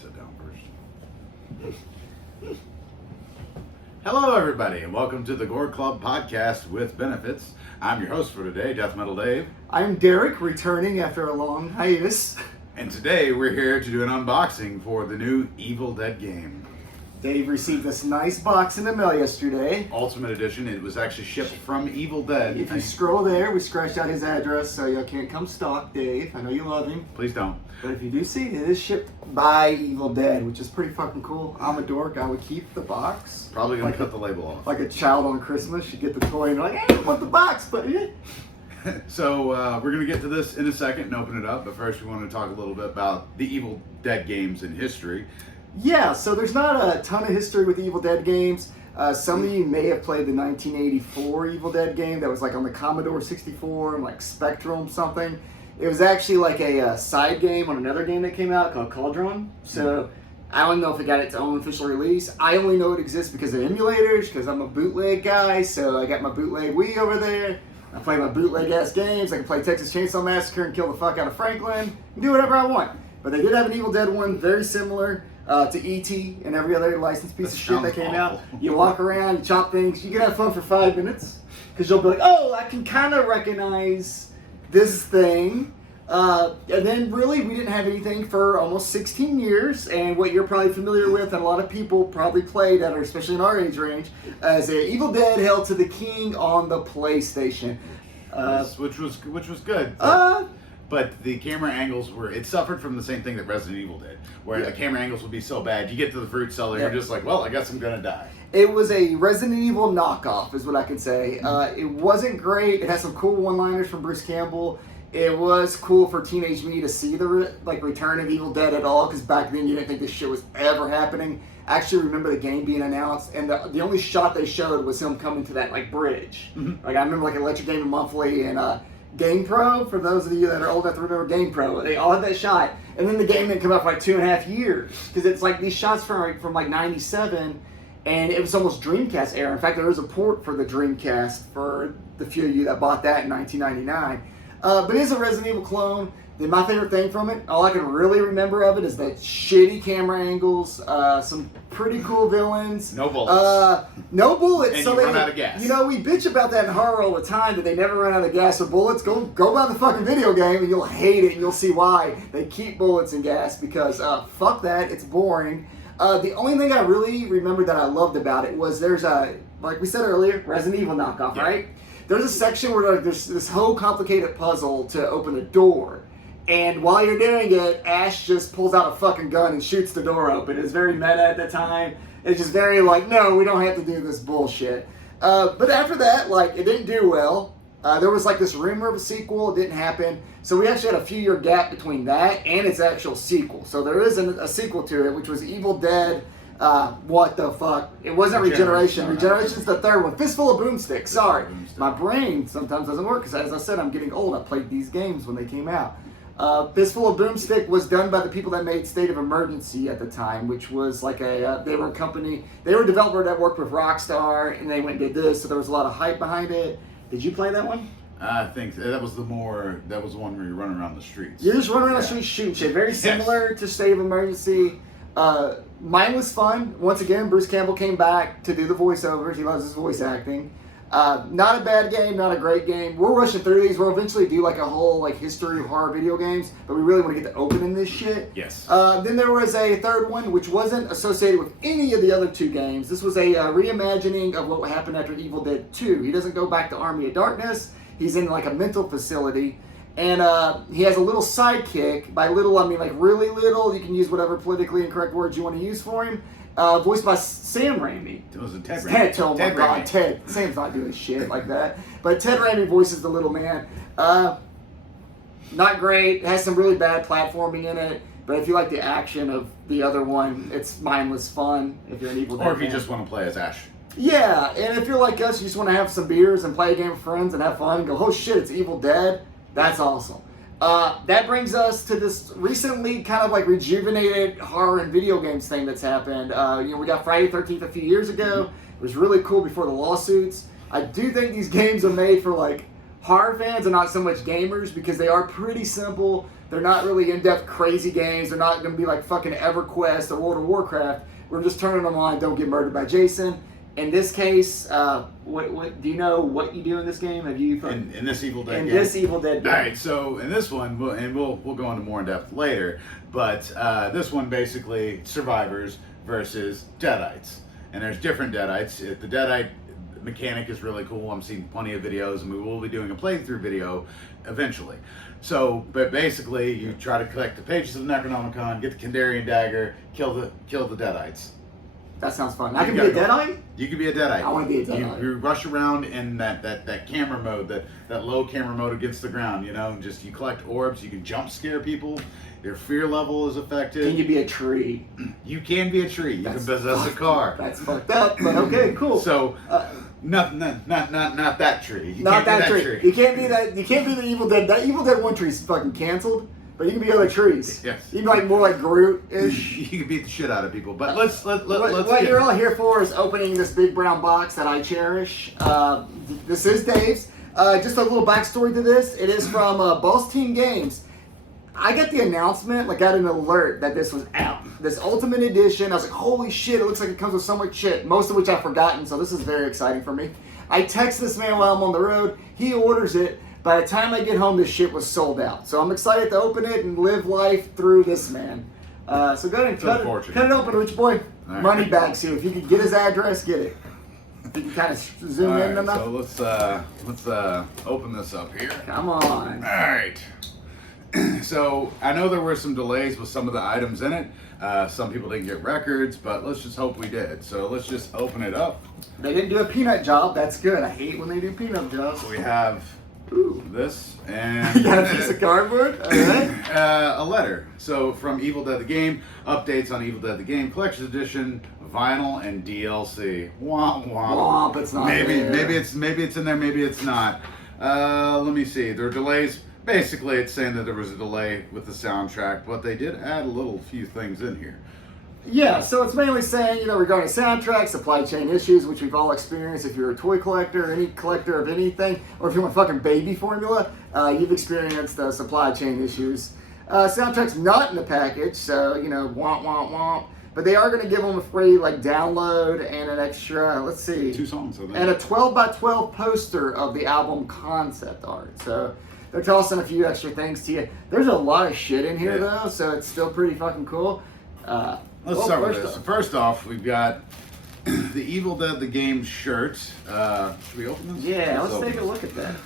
sit down first. Hello, everybody, and welcome to the GORE Club podcast with benefits. I'm your host for today, Deathmetal Dave. I'm Derek, returning after a long hiatus. And today we're here to do an unboxing for the new Evil Dead game. Dave received this nice box in the mail yesterday. Ultimate Edition. It was actually shipped from Evil Dead. If you scroll there, we scratched out his address so you can't come stalk Dave. I know you love him. Please don't. But if you do see it, it is shipped by Evil Dead, which is pretty fucking cool. I'm a dork. I would keep the box. Probably going to cut the label off. Like a child on Christmas. You get the toy and you're like, hey, I want the box, but So we're going to get to this in a second and open it up. But first we want to talk a little bit about the Evil Dead games in history. Yeah, so there's not a ton of history with the Evil Dead games. Some of you may have played the 1984 Evil Dead game that was like on the Commodore 64 and like Spectrum something. It was actually like a side game on another game that came out called Cauldron. So I don't know if it got its own official release. I only know it exists because of emulators, because I'm a bootleg guy. So I got my bootleg Wii over there. I play my bootleg ass games. I can play Texas Chainsaw Massacre and kill the fuck out of Franklin and do whatever I want. But they did have an Evil Dead one very similar to E.T. and every other licensed piece of shit that came out. You walk around, you chop things, you can have fun for 5 minutes because you'll be like, oh, I can kind of recognize this thing. And then really we didn't have anything for almost 16 years, and what you're probably familiar with and a lot of people probably played that are especially in our age range as Evil Dead Hail to the King on the PlayStation. Which was good. But the camera angles it suffered from the same thing that Resident Evil did, where the camera angles would be so bad, you get to the fruit cellar, you're just like, well, I guess I'm gonna die. It was a Resident Evil knockoff, is what I can say. It wasn't great. It had some cool one-liners from Bruce Campbell. It was cool for teenage me to see the return of Evil Dead at all, because back then you didn't think this shit was ever happening. I actually remember the game being announced, and the only shot they showed was him coming to that bridge. Mm-hmm. Like I remember Electric Gaming Monthly and Game Pro, for those of you that are old enough to remember Game Pro, they all had that shot. And then the game didn't come out for like 2.5 years. Because it's like these shots from like 97, and it was almost Dreamcast era. In fact, there was a port for the Dreamcast for the few of you that bought that in 1999. But it is a Resident Evil clone. Then my favorite thing from it, all I can really remember of it is the shitty camera angles, some pretty cool villains. No bullets. No bullets. And so you run out of gas. You know, we bitch about that in horror all the time, that they never run out of gas or bullets. Go buy the fucking video game and you'll hate it, and you'll see why. They keep bullets and gas because fuck that, it's boring. The only thing I really remember that I loved about it was there's like we said earlier, Resident Evil knockoff, right? There's a section where there's this whole complicated puzzle to open a door. And while you're doing it, Ash just pulls out a fucking gun and shoots the door open. It's very meta at the time. It's just very like, no, we don't have to do this bullshit. But after that, like, it didn't do well. There was like this rumor of a sequel. It didn't happen. So we actually had a few-year gap between that and its actual sequel. So there is a sequel to it, which was Evil Dead. What the fuck? It wasn't Regeneration. Regeneration's the third one. Fistful of Boomsticks. Sorry. My brain sometimes doesn't work because, as I said, I'm getting old. I played these games when they came out. Fistful of Boomstick was done by the people that made State of Emergency at the time, which was like they were a company, they were a developer that worked with Rockstar, and they went and did this, so there was a lot of hype behind it. Did you play that one? I think that was the one where you're running around the streets. You're just running around the streets shooting shit. Very similar to State of Emergency. Mine was fun. Once again, Bruce Campbell came back to do the voiceovers. He loves his voice acting. Not a bad game, not a great game. We're rushing through these. We'll eventually do like a whole history of horror video games, but we really want to get to opening this shit. Yes. Then there was a third one which wasn't associated with any of the other two games. This was a reimagining of what happened after Evil Dead 2. He doesn't go back to Army of Darkness. He's in like a mental facility, and he has a little sidekick. By little, I mean like really little. You can use whatever politically incorrect words you want to use for him. Voiced by Sam Raimi. It was Ted Raimi. Oh my God, Ted. Sam's not doing shit like that. But Ted Raimi voices the little man. Not great. It has some really bad platforming in it. But if you like the action of the other one, it's mindless fun. If you're an Evil Dead Or if you fan. just want to play as Ash. Yeah, and if you're like us, you just want to have some beers and play a game with friends and have fun and go, oh shit, it's Evil Dead. That's awesome. That brings us to this recently kind of like rejuvenated horror and video games thing that's happened. We got Friday the 13th a few years ago. It was really cool before the lawsuits. I do think these games are made for like horror fans and not so much gamers because they are pretty simple, They're not really in-depth crazy games. They're not going to be like fucking EverQuest or World of Warcraft. We're just turning them on. Don't get murdered by Jason. In this case, what do you know what you do in this game? Have you in this Evil Dead game? In this Evil Dead game. All right, so in this one, we'll go into more in depth later, but this one basically survivors versus Deadites, and there's different Deadites. The Deadite mechanic is really cool. I'm seeing plenty of videos, and we will be doing a playthrough video eventually. So, but basically, you try to collect the pages of the Necronomicon, get the Kandarian dagger, kill the Deadites. That sounds fun. I can be a Deadite? You can be a Deadite. I want to be a Deadite. You rush around in that camera mode, that low camera mode against the ground, you know, just you collect orbs, you can jump scare people, your fear level is affected. Can you be a tree? You can be a tree. You can possess a car. That's fucked up, but okay, cool. So, not that tree. You not can't that be tree. You can't be that. You can't be the Evil Dead. That Evil Dead 1 tree is fucking canceled. But you can be other trees. Yes. You can be like more like Groot-ish. You can beat the shit out of people. But what you're all here for is opening this big brown box that I cherish. This is Dave's. Just a little backstory to this. It is from Boss Team Games. I got the announcement, like got an alert that this was out. This Ultimate Edition. I was like, holy shit, it looks like it comes with so much shit. Most of which I've forgotten, so this is very exciting for me. I text this man while I'm on the road. He orders it. By the time I get home, this shit was sold out. So I'm excited to open it and live life through this man. So go ahead and cut it open, rich boy. Right. Money bags here. If you could get his address, get it. If you can kind of zoom in enough. So let's open this up here. Come on. All right. So I know there were some delays with some of the items in it. Some people didn't get records, but let's just hope we did. So let's just open it up. They didn't do a peanut job. That's good. I hate when they do peanut jobs. So we have this and you got a piece of cardboard. All right. A letter. So from Evil Dead the Game, updates on Evil Dead the Game, collection edition, vinyl, and DLC. Womp womp. Womp. It's not maybe there. maybe it's in there. Maybe it's not. Let me see. There are delays. Basically, it's saying that there was a delay with the soundtrack, but they did add a few things in here. Yeah, so it's mainly saying, regarding soundtrack, supply chain issues, which we've all experienced if you're a toy collector, any collector of anything, or if you want fucking baby formula, you've experienced supply chain issues. Soundtrack's not in the package, so, womp, womp, womp. But they are going to give them a free, download and an extra, let's see. 2 songs, I think. And a 12x12 poster of the album concept art. So they're tossing a few extra things to you. There's a lot of shit in here, though, so it's still pretty fucking cool. Let's start with this. First off, we've got the Evil Dead the Game shirt. Should we open this? Yeah, let's take a look at that.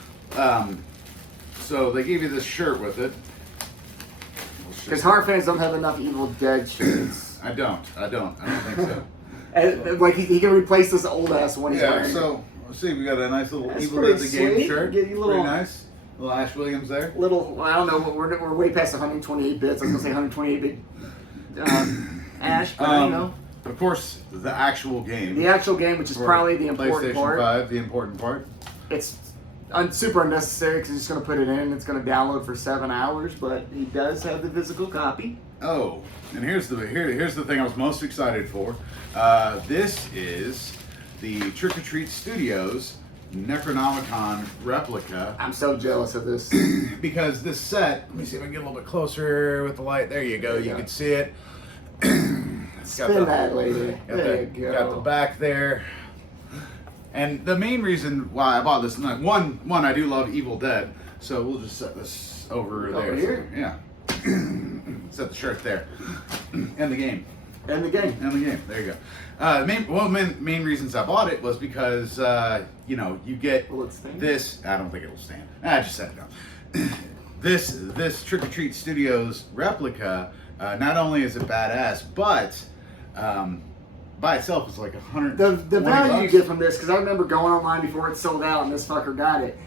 So they gave you this shirt with it. Because horror fans don't have enough Evil Dead shirts. I don't think so. And, he can replace this old ass one he's wearing. So let's see, we got a nice little That's Evil Dead the pretty Game sweet. shirt. Get you little- Pretty nice. Little Ash Williams there. I don't know, we're way past 128 bits. I was gonna say 128 bit Ash, but Of course, the actual game. The actual game, which is probably the important PlayStation part. 5, the important part. It's super unnecessary because he's just going to put it in and it's going to download for 7 hours, but he does have the physical copy. Oh, and here's the thing I was most excited for. This is the Trick or Treat Studios Necronomicon replica. I'm so jealous of this. Because this set, let me see if I can get a little bit closer with the light. There you go. You can see it. Spin that lady. There you go. Got the back there. And the main reason why I bought this, one, I do love Evil Dead, so we'll just set this over there. Here? Yeah. Set the shirt there. And the game. And the game. There you go. Main reasons I bought it was because you get this. I don't think it'll stand. Just set it down. This Trick or Treat Studios replica. Not only is it badass, but by itself it's like $100. The value you get from this, because I remember going online before it sold out and this fucker got it.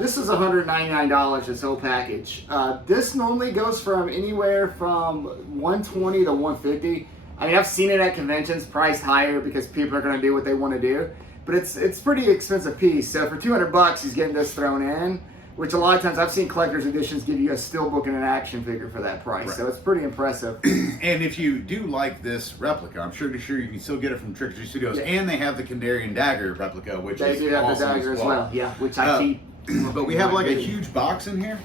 This is $199, this whole package. This normally goes from anywhere from $120 to $150. I mean, I've seen it at conventions priced higher because people are going to do what they want to do. But it's pretty expensive piece. So for $200, he's getting this thrown in. Which a lot of times I've seen collector's editions give you a steelbook and an action figure for that price. Right. So it's pretty impressive. And if you do like this replica, I'm sure you can still get it from Trick or Treat Studios. Yeah. And they have the Kandarian dagger replica, which they do have awesome the dagger as well. Yeah, which I keep. But we have like a huge box in here.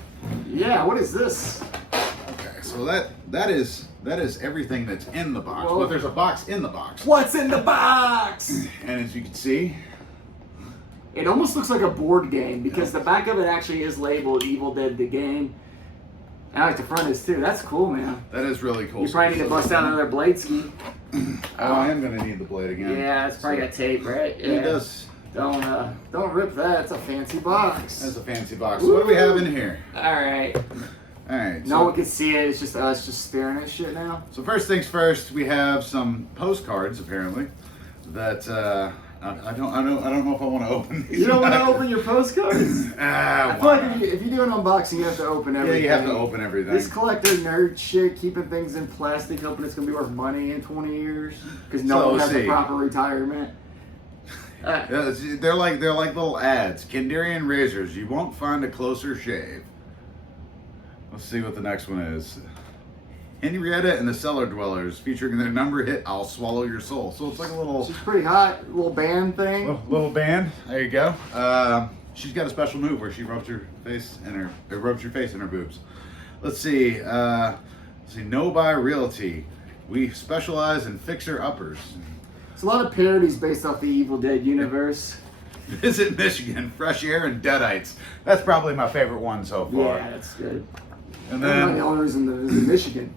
Yeah, what is this? So that is everything that's in the box. Whoa. But there's a box in the box. What's in the box? And as you can see, It almost looks like a board game because the back of it actually is labeled Evil Dead the Game. And I like the front is too. That's cool, man. that is really cool. You probably need to bust out another blade ski. Oh, I am gonna need the blade again. Yeah, it's probably got tape, right? Yeah. It does. Don't rip that. It's a fancy box. That's a fancy box. So what do we have in here? All right. All right. No one can see it. It's just us just staring at shit now. So first things first, we have some postcards apparently that I don't know if I want to open these. You don't want to open your postcards? I feel like why if you do an unboxing, you have to open not? everything. Yeah, you have to open everything. This collector nerd shit, keeping things in plastic, hoping it's gonna be worth money in 20 years because no So, one has see. a proper retirement. Yeah, they're like little ads. Kandarian razors. You won't find a closer shave. Let's see what the next one is. Henrietta and the Cellar Dwellers, featuring their number hit "I'll Swallow Your Soul." So it's like a little She's pretty hot, little band thing. little band. There you go. She's got a special move where she rubs her face in her boobs. Let's see. No Buy Realty. We specialize in fixer uppers. It's a lot of parodies based off the Evil Dead universe. Visit Michigan, fresh air and deadites. That's probably my favorite one so far. Yeah, that's good. And That's the then only reason to visit Michigan.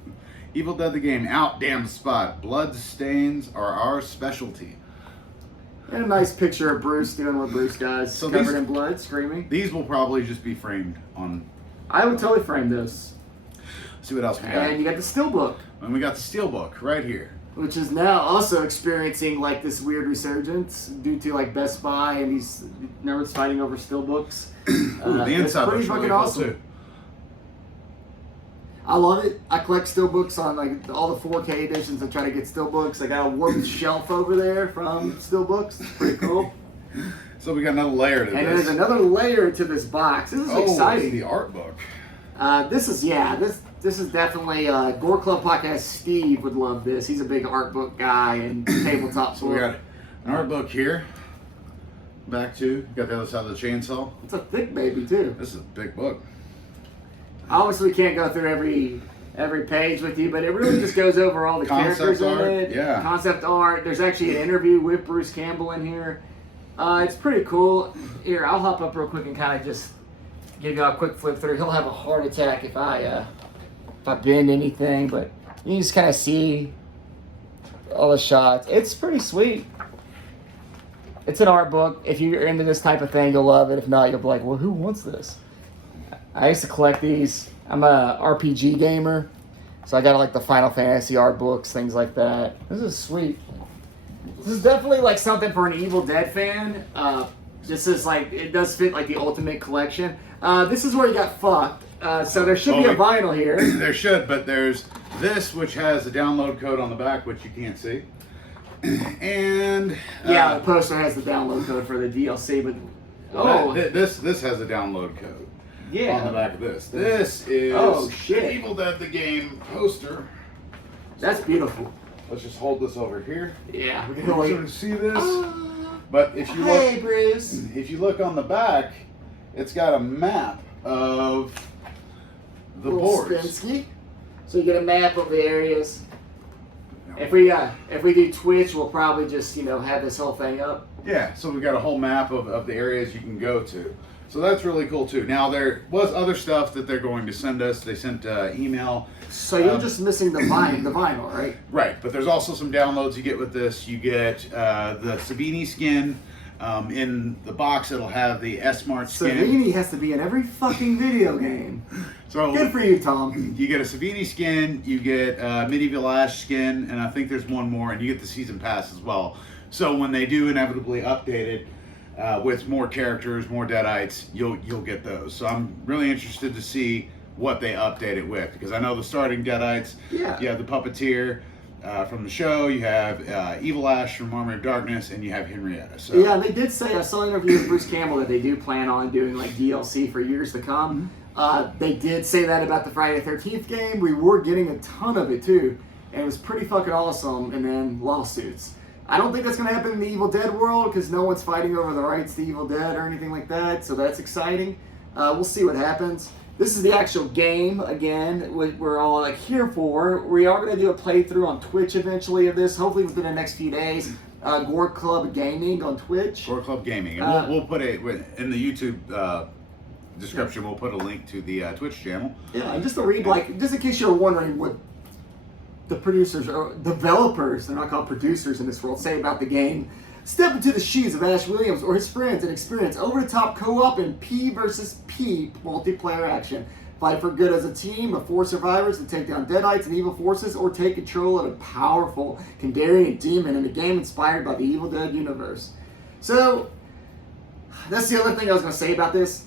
Evil Dead the Game, out damn spot. Blood stains are our specialty. And a nice picture of Bruce doing what Bruce does, So covered these- in blood, screaming. These will probably just be framed on. I would totally frame this. See what else we got. And you got the Steelbook, And we got the Steelbook right here. which is now also experiencing like this weird resurgence due to like Best Buy and these nerds fighting over Steelbooks. Ooh, the It's inside pretty looks really fucking cool awesome. too. I love it. I collect Steelbooks on like all the 4K editions. I try to get Steelbooks. I got a warped shelf over there from Steelbooks. It's pretty cool. So we got another layer to And this. there's another layer to this box. This is It's exciting. the art book. This is definitely Gore Club Podcast. Steve would love this. He's a big art book guy and tabletop. So we got an art book here. Back to, got the other side of the chainsaw. It's a thick baby too. This is a big book. Obviously, can't go through every page with you, but it really just goes over all the Concept characters art, in it. yeah. Concept art. There's actually an interview with Bruce Campbell in here. It's pretty cool. Here, I'll hop up real quick and kind of just give you a quick flip through. He'll have a heart attack if I bend anything, but you can just kind of see all the shots. It's pretty sweet. It's an art book. If you're into this type of thing, you'll love it. If not, you'll be like, well, who wants this? I used to collect these. I'm a RPG gamer, so I got like the Final Fantasy art books, things like that. This is sweet. This is definitely like something for an Evil Dead fan. This is like, it does fit like the ultimate collection. This is where you got fucked. So there should be a vinyl here. There should, but there's this, which has a download code on the back, which you can't see. And Yeah, the poster has the download code for the DLC, but this has a download code yeah, on the back of this. This is Oh, shit. Evil Dead the Game poster. that's beautiful. Let's just hold this over here. Yeah, we You can can sort of see this. But if you Hey, look, Bruce. if you look on the back, it's got a map of the Little boards. Spinsky. So you get a map of the areas. If we do Twitch, we'll probably just have this whole thing up. Yeah, so we've got a whole map of the areas you can go to. So that's really cool too. Now there was other stuff that they're going to send us. They sent email. So you're just missing the vinyl, right? Right, but there's also some downloads you get with this. You get the Savini skin. In the box, it'll have the S-Mart skin. Savini has to be in every fucking video game. So Good for you, Tom. you get a Savini skin, you get Medieval Ash skin, and I think there's one more, and you get the season pass as well. So when they do inevitably update it with more characters, more Deadites, you'll get those. So I'm really interested to see what they update it with, because I know the starting Deadites. Yeah. You have the Puppeteer from the show, you have Evil Ash from Army of Darkness, and you have Henrietta. So Yeah, they did say, I saw an interview with Bruce Campbell that they do plan on doing like DLC for years to come. They did say that about the Friday the 13th game. We were getting a ton of it too, and it was pretty fucking awesome. And then lawsuits. I don't think that's going to happen in the Evil Dead world because no one's fighting over the rights to Evil Dead or anything like that, so that's exciting. We'll see what happens. This is the actual game, again, we're all like here for. We are going to do a playthrough on Twitch eventually of this, hopefully within the next few days. GORE Club Gaming on Twitch. GORE Club Gaming. And we'll put it in the YouTube description, we'll put a link to the Twitch channel. Yeah, and just to read, like, just in case you're wondering what the producers or developers, they're not called producers in this world, say about the game. Step into the shoes of Ash Williams or his friends and experience over-the-top co-op and P versus P multiplayer action. Fight for good as a team of 4 survivors to take down Deadites and evil forces or take control of a powerful Kandarian demon in a game inspired by the Evil Dead universe. So, that's the other thing I was going to say about this.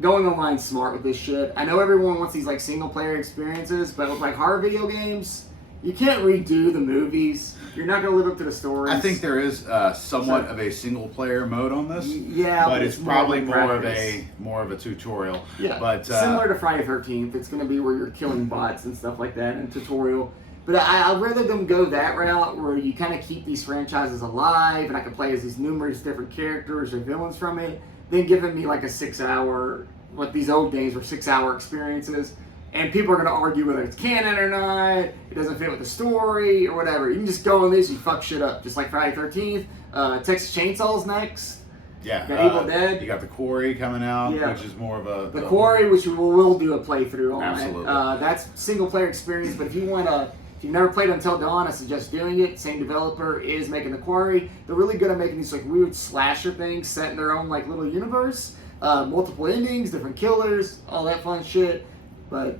Going online smart with this shit. I know everyone wants these like single-player experiences, but with like horror video games, you can't redo the movies. You're not going to live up to the stories. I think there is somewhat of a single player mode on this. Yeah, but it's probably more of a a tutorial. Yeah, but similar to Friday 13th, it's going to be where you're killing bots and stuff like that, and tutorial. But I'd rather them go that route where you kind of keep these franchises alive, and I can play as these numerous different characters or villains from it, than giving me like a 6-hour, what these old games were 6-hour experiences. And people are going to argue whether it's canon or not, it doesn't fit with the story, or whatever. You can just go on this and fuck shit up, just like Friday 13th. Texas Chainsaw's next. Yeah. Got Evil Dead. You got the Quarry coming out, Yeah. which is more of a... The Quarry, which we will do a playthrough on. Absolutely. That's single-player experience, but if you want to... If you've never played Until Dawn, I suggest doing it. Same developer is making the Quarry. They're really good at making these like weird slasher things set in their own like little universe. Multiple endings, different killers, all that fun shit. But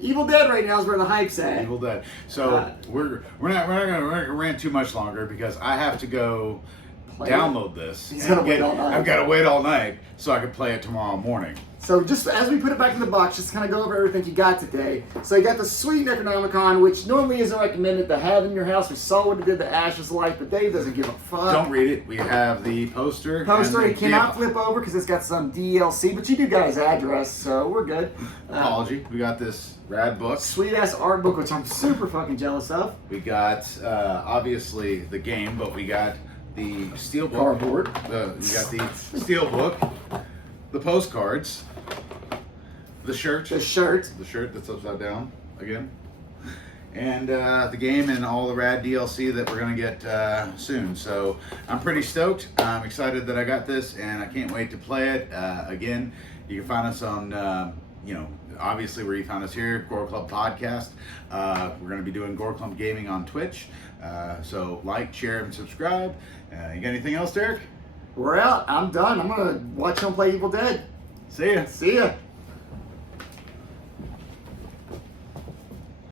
Evil Dead right now is where the hype's at. Evil Dead. So we're not gonna rant too much longer because I have to go download this. He's gonna wait all night. I've got to wait all night so I can play it tomorrow morning. So just as we put it back in the box, just kind of go over everything you got today. So you got the sweet Necronomicon, which normally isn't recommended to have in your house. We saw what it did to Ash's life, but Dave doesn't give a fuck. Don't read it. We have the poster. Poster, it cannot flip over because it's got some DLC, but you do got his address, so we're good. Apology. We got this rad book. Sweet ass art book, which I'm super fucking jealous of. We got obviously the game, but we got the steel book. Cardboard. We got the steel book, the postcards, the shirt. The shirt. The shirt that's upside down again. And the game and all the rad DLC that we're going to get soon. So I'm pretty stoked. I'm excited that I got this, and I can't wait to play it. Again, you can find us on, obviously where you found us here, GORE Club Podcast. We're going to be doing GORE Club Gaming on Twitch. So like, share, and subscribe. You got anything else, Derek? We're out. I'm done. I'm going to watch him play Evil Dead. See ya. See ya.